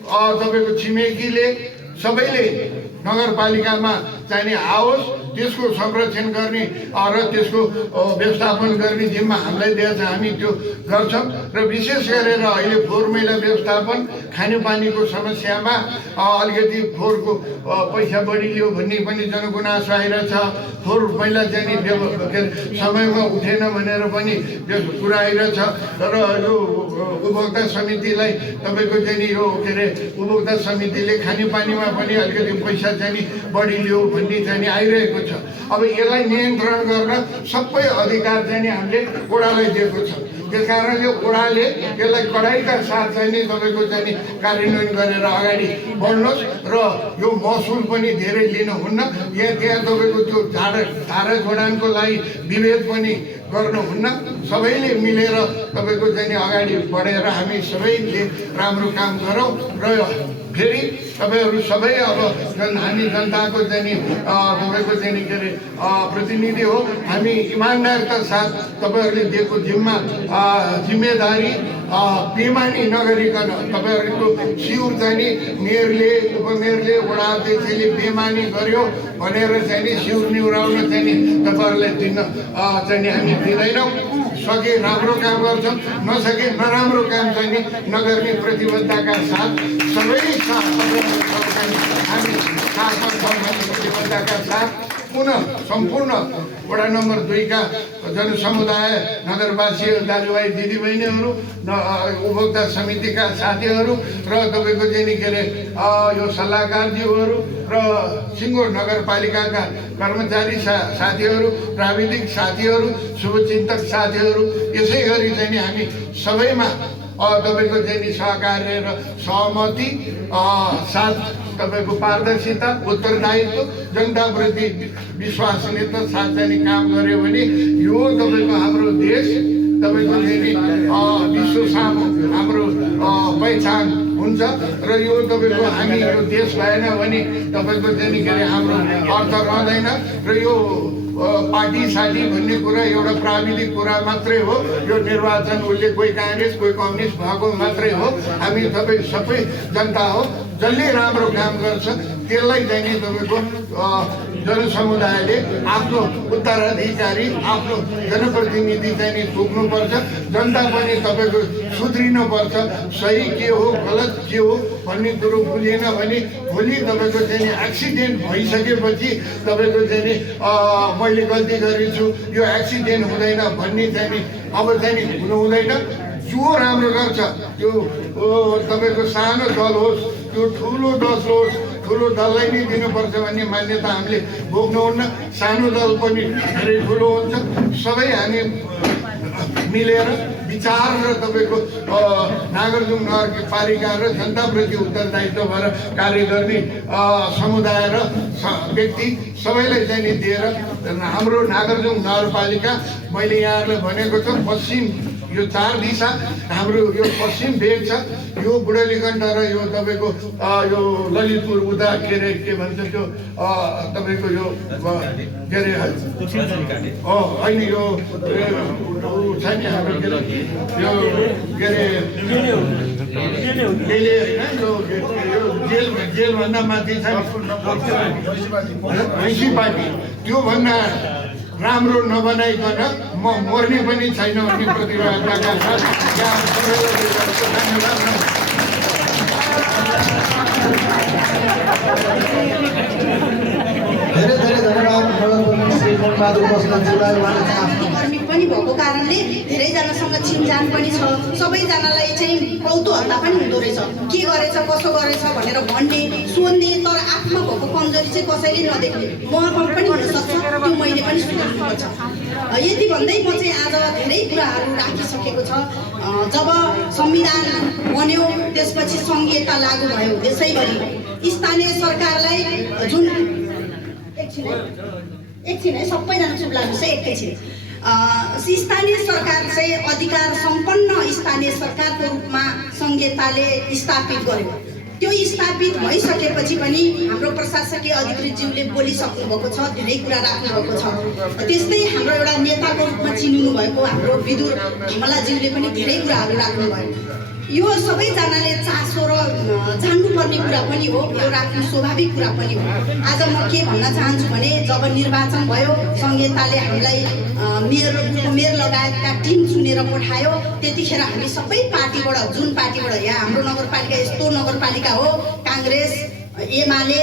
तपाईँको छिमेकीले सबैले नगरपालिकामा चाहिने आओस्, त्यसको संरक्षण गर्ने र त्यसको व्यवस्थापन गर्ने जिम्मा हामीलाई दिएको छ, हामी त्यो गर्छौँ। र विशेष गरेर अहिले फोहोर मैला व्यवस्थापन खानेपानीको समस्यामा अलिकति फोहोरको पैसा बढी लियो भन्ने पनि जनगुनासो आइरहेछ। फोहोर मैला चाहिँ के अरे समयमा उठेन भनेर पनि कुरा आइरहेछ र यो उपभोक्ता समितिलाई तपाईँको चाहिँ यो के अरे उपभोक्ता समितिले खानेपानीमा पनि अलिकति पैसा चाहिँ बढी लियो भन्ने चाहिँ आइरहेको छ। अब यसलाई नियन्त्रण गर्न सबै अधिकार चाहिँ हामीले वडालाई दिएको छ। त्यस कारणले वडाले यसलाई कडाइका साथ चाहिँ नि तपाईँको चाहिँ नि कार्यान्वयन गरेर अगाडि बढ्नुहोस् र यो महसुल पनि धेरै लिनुहुन्न। त्यहाँ तपाईँको त्यो धारा जोडानको लागि विभेद पनि गर्नुहुन्न। सबैले मिलेर तपाईँको चाहिँ नि अगाडि बढेर हामी सबैले राम्रो काम गरौँ र फेरि तपाईँहरू सबै अब हामी जनताको चाहिँ नि तपाईँको चाहिँ नि के अरे प्रतिनिधि हो। हामी इमान्दारका साथ तपाईँहरूले दिएको जिम्मेदारी बेमानी नगरिकन तपाईँहरूको शिउर चाहिँ नि मेयरले उपमेयरले वडा अध्यक्षले बेमानी गर्यो भनेर चाहिँ नि शिउर निहुराउन चाहिँ नि तपाईँहरूलाई दिन चाहिँ नि हामी दिँदैनौँ। सके राम्रो काम गर्छौँ, नसके नराम्रो काम चाहिँ नि नगर्ने प्रतिबद्धताका साथ सबै हामी साथमा छौँ भन्ने प्रतिबद्धताका साथ पुनः सम्पूर्ण वडा नम्बर 2 का जनसमुदाय नगरवासी दाजुभाइ दिदीबहिनीहरू उपभोक्ता समितिका साथीहरू र तपाईँको चाहिँ नि के अरे यो सल्लाहकारज्यूहरू र सिङ्गो नगरपालिकाका कर्मचारी साथीहरू, प्राविधिक साथीहरू, शुभचिन्तक साथीहरू, यसै गरी चाहिँ नि हामी सबैमा तपाईँको चाहिँ नि सहकार्य र सहमति साथ तपाईँको पारदर्शिता, उत्तरदायित्व, जनताप्रति विश्वसनीयता साथ चाहिँ नि काम गर्यो भने यो तपाईँको हाम्रो देश तपाईँको चाहिँ नि विश्व सामु हाम्रो पहिचान हुन्छ र यो तपाईँको हामी यो देश भएन भने तपाईँको चाहिँ नि के अरे हाम्रो अर्थ रहँदैन र यो पार्टी साथी भन्ने कुरा एउटा प्राविधिक कुरा मात्रै हो। यो निर्वाचन उसले कोही काङ्ग्रेस कोही कम्युनिस्ट भएको मात्रै हो। हामी तपाईँ सबै जनता हो। जसले राम्रो काम गर्छ त्यसलाई चाहिँ नि तपाईँको जनसमुदायले आफ्नो उत्तराधिकारी आफ्नो जनप्रतिनिधि चाहिँ नि थुक्नुपर्छ। जनता पनि तपाईँको सुध्रिनुपर्छ। सही के हो गलत के हो भन्ने कुरो बुझेन भने भोलि तपाईँको चाहिँ नि एक्सिडेन्ट भइसकेपछि तपाईँको चाहिँ नि मैले गल्ती गरेछु यो एक्सिडेन्ट हुँदैन भन्ने चाहिँ नि अब चाहिँ नि हुनु हुँदैन। जो राम्रो गर्छ त्यो तपाईँको सानो दल होस् त्यो ठुलो दल होस्, ठुलो दललाई नै दिनुपर्छ भन्ने मान्यता हामीले बोक्नुहुन्न। सानो दल पनि धेरै ठुलो हुन्छ। सबै हामी मिलेर विचार र तपाईँको नागरजुङ नगरपालिका र जनताप्रति उत्तरदायित्व भएर कार्य गर्ने समुदाय र व्यक्ति सबैलाई चाहिँ नि दिएर हाम्रो नागरजुङ नगरपालिका मैले यहाँहरूलाई भनेको छु पश्चिम यो 4 दिशा हाम्रो यो पश्चिम भेग छ। यो बुढालीकण्ठ र यो तपाईँको यो ललितपुर उता के अरे के भन्छ त्यो तपाईँको यो के अरे होइन यो छैन हाम्रो के अरे यो के अरे जेलभन्दा माथि छ म्युनिसिपालिटी त्योभन्दा राम्रो नबनाइकन म मर्ने पनि छैन भन्ने प्रतिबद्धताका साथ धेरै धेरै धन्यवाद श्री मनबहादुर बस्नेतज्यूलाई। कर्मी पनि भएको कारणले धेरैजनासँग चिनजान पनि छ। सबैजनालाई चाहिँ कौतूहलता पनि हुँदो रहेछ के गरेछ कसो गरेछ भनेर भन्ने सोध्ने, तर आफूमा भएको कमजोरी चाहिँ कसैले नदेख्ने ममा पनि हुनसक्छ। त्यो मैले पनि सुधार्नुपर्छ। यति भन्दै म चाहिँ आज धेरै कुराहरू राखिसकेको छ। जब संविधान बन्यो त्यसपछि सङ्घीयता लागू भयो देशैभरि स्थानीय सरकारलाई जुन एकछिन है सबैजना चुप लाग्नुहोस् है एकैछिन। स्थानीय सरकार चाहिँ अधिकार सम्पन्न स्थानीय सरकारको रूपमा संहिताले स्थापित गर्यो। त्यो स्थापित भइसकेपछि पनि हाम्रो प्रशासकीय अधिकृतज्यूले बोलिसक्नु भएको छ, धेरै कुरा राख्नु भएको छ। त्यस्तै हाम्रो एउटा नेताको रूपमा चिनिनु भएको हाम्रो विदुर धमलाज्यूले पनि धेरै कुराहरू राख्नुभयो। यो सबैजनाले चासो र जान्नुपर्ने कुरा पनि हो, यो राख्नु स्वाभाविक कुरा पनि हो। आज म के भन्न चाहन्छु भने जब निर्वाचन भयो संहिताले हामीलाई मेयर लगायतका टिम चुनेर पठायो त्यतिखेर हामी सबै पार्टीबाट जुन पार्टीबाट यहाँ हाम्रो नगरपालिका यस्तो नगरपालिका हो काङ्ग्रेस एमाले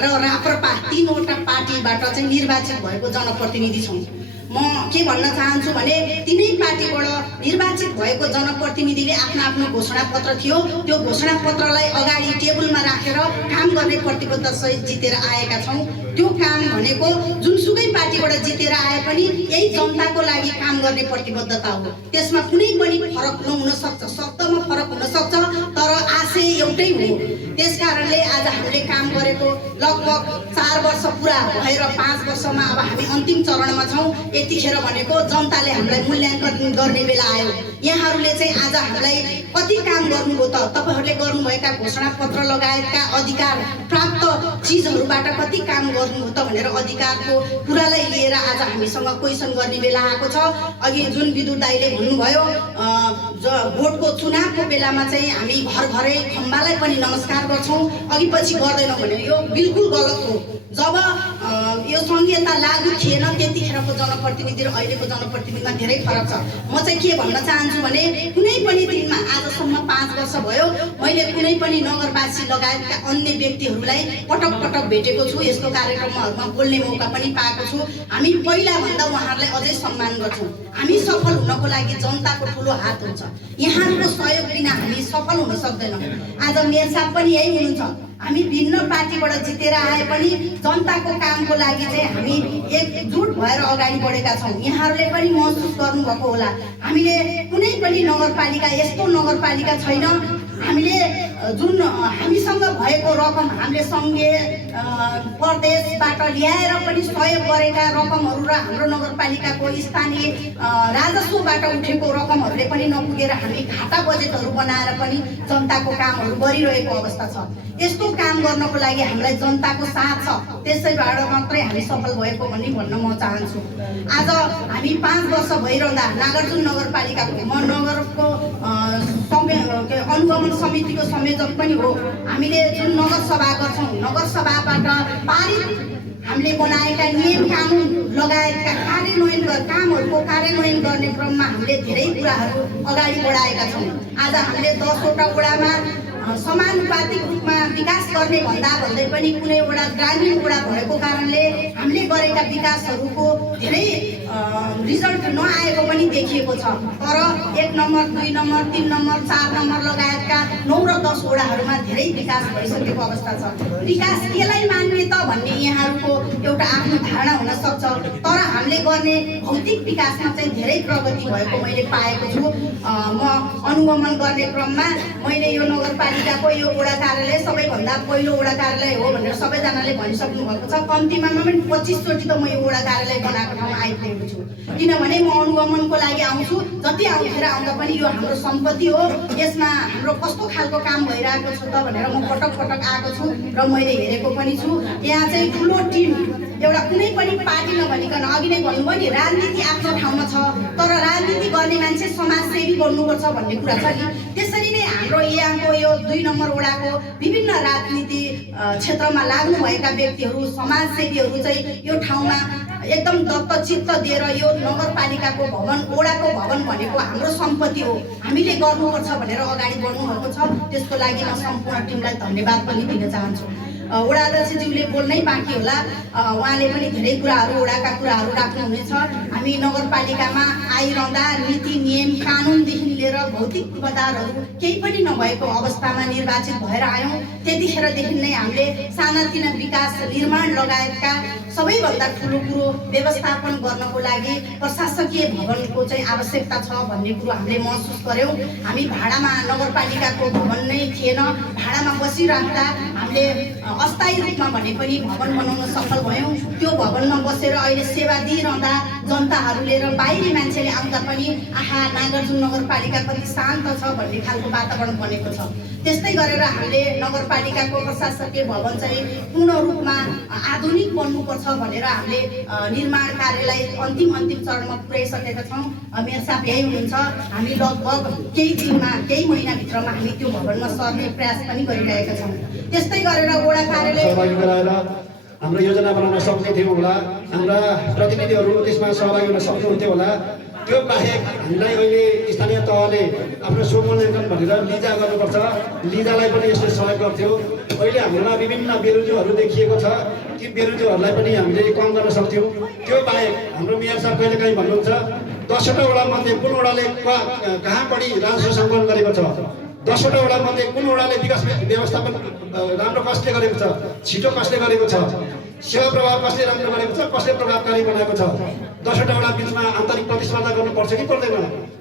र राप्रपा 3वटा पार्टीबाट चाहिँ निर्वाचित भएको जनप्रतिनिधि छौँ। म के भन्न चाहन्छु भने तिनै पार्टीबाट निर्वाचित भएको जनप्रतिनिधिले आफ्नो घोषणापत्र थियो, त्यो घोषणापत्रलाई अगाडि टेबलमा राखेर काम गर्ने प्रतिबद्धतासहित जितेर आएका छौँ। त्यो काम भनेको जुनसुकै पार्टीबाट जितेर आए पनि यही जनताको लागि काम गर्ने प्रतिबद्धता हो। त्यसमा कुनै पनि फरक नहुन सक्छ, शब्दमा फरक हुन सक्छ, तर आशय एउटै हो। त्यसकारणले आज हामीले काम गरेको लगभग 4 वर्ष पुरा भएर 5 वर्षमा अब हामी अन्तिम चरणमा छौँ। यतिखेर भनेको जनताले हामीलाई मूल्याङ्कन गर्ने बेला आयो। यहाँहरूले चाहिँ आज हामीलाई कति काम गर्नुभयो त? तपाईँहरूले गर्नुभएका घोषणापत्र लगायतका अधिकार प्राप्त चिजहरूबाट कति काम गर्नुभयो त भनेर अधिकारको कुरालाई लिएर आज हामीसँग क्वेसन गर्ने बेला आएको छ। अघि जुन विद्युत दाइले भन्नुभयो भोटको चुनावको बेलामा चाहिँ हामी घर घरै खम्बालाई पनि नमस्कार गर्छौँ, अघि पछि गर्दैनौँ भने यो बिल्कुल गलत हो। जब यो संहिता लागू थिएन त्यतिखेरको जनप्रतिनिधि र अहिलेको जनप्रतिनिधिमा धेरै फरक छ। म चाहिँ के भन्न चाहन्छु भने कुनै पनि दिनमा आजसम्म 5 वर्ष भयो मैले कुनै पनि नगरवासी लगायतका अन्य व्यक्तिहरूलाई पटक पटक भेटेको छु, यस्तो कार्यक्रमहरूमा बोल्ने मौका पनि पाएको छु। हामी पहिलाभन्दा उहाँहरूलाई अझै सम्मान गर्छौँ। हामी सफल हुनको लागि जनताको ठुलो हात हुन्छ। यहाँहरूको सहयोग बिना हामी सफल हुन सक्दैनौँ। आज मेयर साहब पनि यही हुनुहुन्छ। हामी भिन्न पार्टीबाट जितेर आए पनि जनताको कामको लागि चाहिँ हामी एकजुट भएर अगाडि बढेका छौँ। यहाँहरूले पनि महसुस गर्नुभएको होला, हामीले कुनै पनि नगरपालिका यस्तो नगरपालिका छैन हामीले जुन हामीसँग भएको रकम हामीले सङ्घीय प्रदेशबाट ल्याएर पनि सहयोग गरेका रकमहरू र हाम्रो नगरपालिकाको स्थानीय राजस्वबाट उठेको रकमहरूले पनि नपुगेर हामी घाटा बजेटहरू बनाएर पनि जनताको कामहरू गरिरहेको अवस्था छ। यस्तो काम गर्नको लागि हामीलाई जनताको साथ छ, त्यसैबाट मात्रै हामी सफल भएको भन्न म चाहन्छु। आज हामी 5 वर्ष भइरहँदा नागार्जुन नगरपालिकाको म नगरको अनुगमन समितिको संयोजक पनि हो। हामीले जुन नगरसभा गर्छौँ, नगरसभाबाट पारित हामीले बनाएका नियम कानुन लगायतका कामहरूको कार्यान्वयन गर्ने क्रममा हामीले धेरै कुराहरू अगाडि बढाएका छौँ। आज हामीले 10वटा वडामा समानुपातिक रूपमा विकास गर्ने भन्दै पनि कुनै वडा ग्रामीण वडा भएको कारणले हामीले गरेका विकासहरूको धेरै रिजल्ट नआएको पनि देखिएको छ। तर 1 नम्बर 2 नम्बर 3 नम्बर 4 नम्बर लगायतका 9 र 10 वडाहरूमा धेरै विकास भइसकेको अवस्था छ। विकास केलाई मान्ने त भन्ने यहाँहरूको एउटा आफ्नो धारणा हुन सक्छ, तर हामीले गर्ने भौतिक विकासमा चाहिँ धेरै प्रगति भएको मैले पाएको छु। म अनुगमन गर्ने क्रममा मैले यो नगरपालिकाको यो वडा कार्यालय सबैभन्दा पहिलो वडा कार्यालय हो भनेर सबैजनाले भनिसक्नु भएको छ। कम्तीमा पनि 25 चोटि त म यो वडा कार्यालय बनाएको ठाउँमा आइपुगेको छु, किनभने म अनुगमनको लागि आउँछु। जति आउँथेर आउँदा पनि यो हाम्रो सम्पत्ति हो, यसमा हाम्रो कस्तो खालको काम भइरहेको छ त भनेर म पटक पटक आएको छु र मैले हेरेको पनि छु। यहाँ चाहिँ ठुलो टिम, एउटा कुनै पनि पार्टी नभनिकन अघि नै भन्नुभयो नि राजनीति आफ्नो ठाउँमा छ, तर राजनीति गर्ने मान्छे समाजसेवी बन्नुपर्छ भन्ने कुरा छ नि। त्यसरी नै हाम्रो यहाँको यो 2 नम्बर वडाको विभिन्न राजनीति क्षेत्रमा लाग्नुभएका व्यक्तिहरू समाजसेवीहरू चाहिँ यो ठाउँमा एकदम दत्तचित्त दिएर यो नगरपालिकाको भवन वडाको भवन भनेको हाम्रो सम्पत्ति हो, हामीले गर्नुपर्छ भनेर अगाडि बढ्नुभएको छ। त्यसको लागि म सम्पूर्ण टिमलाई धन्यवाद पनि दिन चाहन्छु। वडा अध्यक्षज्यूले बोल्नै बाँकी होला, उहाँले पनि धेरै कुराहरू वडाका कुराहरू राख्नुहुनेछ। हामी नगरपालिकामा आइरहँदा नीति नियम कानुनदेखि लिएर भौतिक पूर्वाधारहरू केही पनि नभएको अवस्थामा निर्वाचित भएर आयौँ। त्यतिखेरदेखि नै हामीले सानातिना विकास निर्माण लगायतका सबैभन्दा ठुलो कुरो व्यवस्थापन गर्नको लागि प्रशासकीय भवनको चाहिँ आवश्यकता छ भन्ने कुरो हामीले महसुस गऱ्यौँ। हामी भाडामा नगरपालिकाको भवन नै थिएन, भाडामा बसिराख्दा हामीले अस्थायी रूपमा भने पनि भवन बनाउन सफल भयौँ। त्यो भवनमा बसेर अहिले सेवा दिइरहँदा जनताहरूले र बाहिरी मान्छेले आउँदा पनि आहा नागार्जुन नगरपालिका कति शान्त छ भन्ने खालको वातावरण बनेको छ। त्यस्तै गरेर हामीले नगरपालिकाको प्रशासकीय भवन चाहिँ पूर्ण रूपमा आधुनिक बन्नुपर्छ भनेर हामीले निर्माण कार्यलाई अन्तिम चरणमा पुर्याइसकेका छौँ। मेयर साहब यही हुनुहुन्छ। हामी लगभग केही दिनमा केही महिनाभित्रमा हामी त्यो भवनमा सर्ने प्रयास पनि गरिरहेका छौँ। त्यस्तै गरेर वडा कार्यालय सहभागी गराएर हाम्रो योजना बनाउन सक्ने थियौँ होला, हाम्रा प्रतिनिधिहरू त्यसमा सहभागी हुन सक्नुहुन्थ्यो होला। त्यो बाहेक हामीलाई अहिले स्थानीय तहले आफ्नो स्वमूल्याङ्कन भनेर लिजा गर्नुपर्छ। लिजालाई पनि यसले सहयोग गर्थ्यो। अहिले हाम्रोमा विभिन्न बेरोजगारहरू देखिएको छ। ती बेरोजगारहरूलाई पनि हामीले कम गर्न सक्थ्यौँ। त्यो बाहेक हाम्रो मेयर साहब कहिलेकाहीँ भन्नुहुन्छ 10वटा वडा मध्ये कुन वडाले कहाँ बढी राजस्व सङ्कलन गरेको छ, 10वटा वडा मध्ये कुन वडाले विकास व्यवस्थापन राम्रो कसले गरेको छ, छिटो कसले गरेको छ, सेवा प्रभाव कसले राम्रो गरेको छ, कसले प्रभावकारी बनाएको छ, 10वटा वडा बिचमा आन्तरिक प्रतिस्पर्धा गर्नुपर्छ कि पर्दैन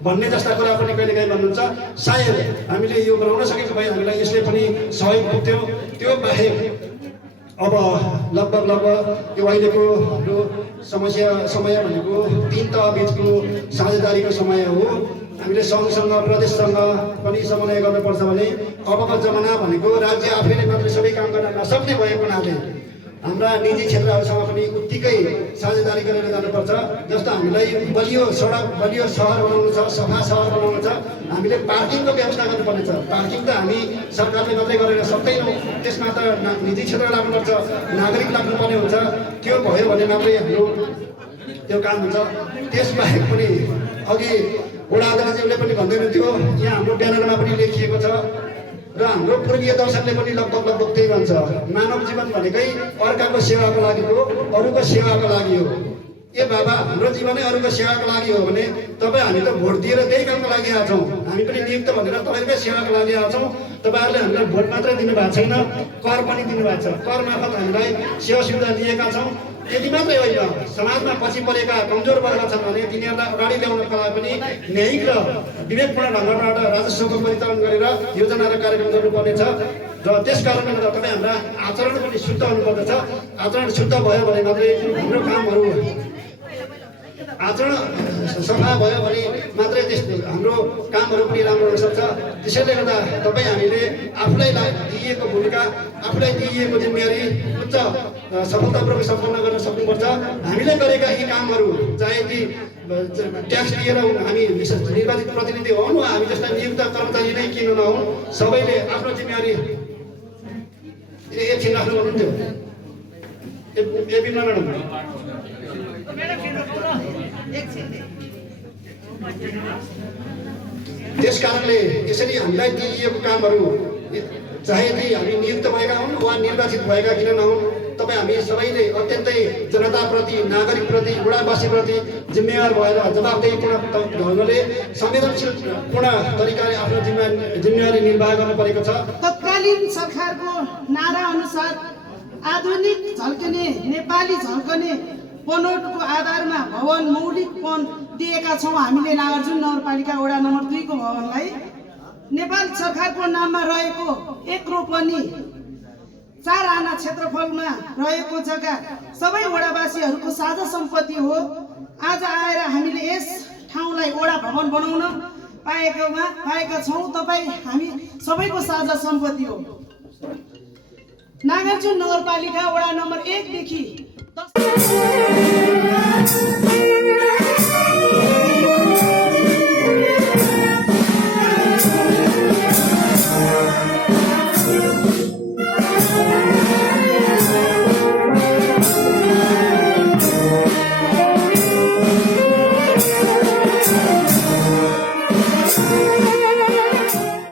भन्ने जस्ता कुरा पनि कहिलेकाहीँ भन्नुहुन्छ। सायद हामीले यो बनाउन सकेको भए हामीलाई यसले पनि सहयोग पुग्थ्यो। त्यो बाहेक अब लगभग यो अहिलेको हाम्रो समय भनेको 3 तह बिचको साझेदारीको समय हो। हामीले सङ्घसँग प्रदेशसँग पनि समन्वय गर्नुपर्छ भने अबको जमाना भनेको राज्य आफैले मात्रै सबै काम गर्न नसक्ने भएको हुनाले हाम्रा निजी क्षेत्रहरूसँग पनि उत्तिकै साझेदारी गरेर जानुपर्छ। जस्तो हामीलाई बलियो सडक, बलियो सहर बनाउनु छ, सफा सहर बनाउनु छ, हामीले पार्किङको व्यवस्था गर्नुपर्नेछ। पार्किङ त हामी सरकारले मात्रै गरेर सक्दैनौँ, त्यसमा त निजी क्षेत्र लाग्नुपर्छ, नागरिक लाग्नुपर्ने हुन्छ। त्यो भयो भने मात्रै हाम्रो त्यो काम हुन्छ। त्यसबाहेक पनि अघि वडा अध्यक्षज्यूले पनि भन्दै हुनुहुन्थ्यो, यहाँ हाम्रो ब्यानरमा पनि लेखिएको छ र हाम्रो पूर्वीय दर्शनले पनि लगभग त्यही भन्छ, मानव जीवन भनेकै अर्काको सेवाको लागि हो, अरूको सेवाको लागि हो। ए बाबा, हाम्रो जीवनै अरूको सेवाको लागि हो भने तपाईँ हामी त भोट दिएर त्यही कामको लागि आएको छौँ। हामी पनि नियुक्त भनेर तपाईँकै सेवाको लागि आएको छौँ। तपाईँहरूले हामीलाई भोट मात्रै दिनुभएको छैन, कर पनि दिनुभएको छ। कर मार्फत हामीलाई सेवा सुविधा दिएका छौँ। त्यति मात्रै होइन, समाजमा पछि परेका कमजोर वर्ग छन् भने तिनीहरूलाई अगाडि ल्याउनका लागि पनि न्यायिक र विवेकपूर्ण ढङ्गबाट राजस्वको परिचालन गरेर योजना र कार्यक्रम गर्नुपर्नेछ। र त्यस कारणले गर्दा तपाईँ हाम्रा आचरण पनि शुद्ध हुनुपर्दछ। आचरण शुद्ध भयो भने मात्रै हाम्रो कामहरू, आचरण सफा भयो भने मात्रै हाम्रो कामहरू पनि राम्रो हुनसक्छ। त्यसैले गर्दा तपाईँ हामीले आफूलाई दिइएको भूमिका, आफूलाई दिइएको जिम्मेवारी उच्च सफलतापूर्वक सम्पन्न गर्न सक्नुपर्छ। हामीले गरेका यी कामहरू चाहे ती ट्याक्स दिएर हामी निर्वाचित प्रतिनिधि हौँ वा हामी जस्ता नियुक्त कर्मचारी नै किन नहौँ, सबैले आफ्नो जिम्मेवारी एकछिन राख्नु भन्नुहुन्थ्यो। बिमला म्याडम, त्यस कारणले यसरी हामीलाई दिइएको कामहरू चाहे ती हामी नियुक्त भएका हुन् वा निर्वाचित भएका किन नहुन्, तपाईँ हामी सबैले अत्यन्तै जनताप्रति, नागरिकप्रति, वडावासीप्रति जिम्मेवार भएर जवाबदेहीपूर्ण ढङ्गले संवेदनशीलपूर्ण तरिकाले आफ्नो जिम्मेवारी निर्वाह गर्नु परेको छ। तत्कालीन सरकारको नारा अनुसार आधुनिक झल्कने, नेपाली झल्कने बनोटको आधारमा भवन मौलिकपन दिएका छौँ। हामीले नागार्जुन नगरपालिका वडा नम्बर 2 को भवनलाई नेपाल सरकारको नाममा रहेको 1 रोपनी 4 आना क्षेत्रफलमा रहेको जग्गा सबै वडावासीहरूको साझा सम्पत्ति हो। आज आएर हामीले यस ठाउँलाई वडा भवन बनाउन पाएका छौँ। तपाईँ हामी सबैको साझा सम्पत्ति हो। नागार्जुन नगरपालिका वडा नम्बर 1 देखि 10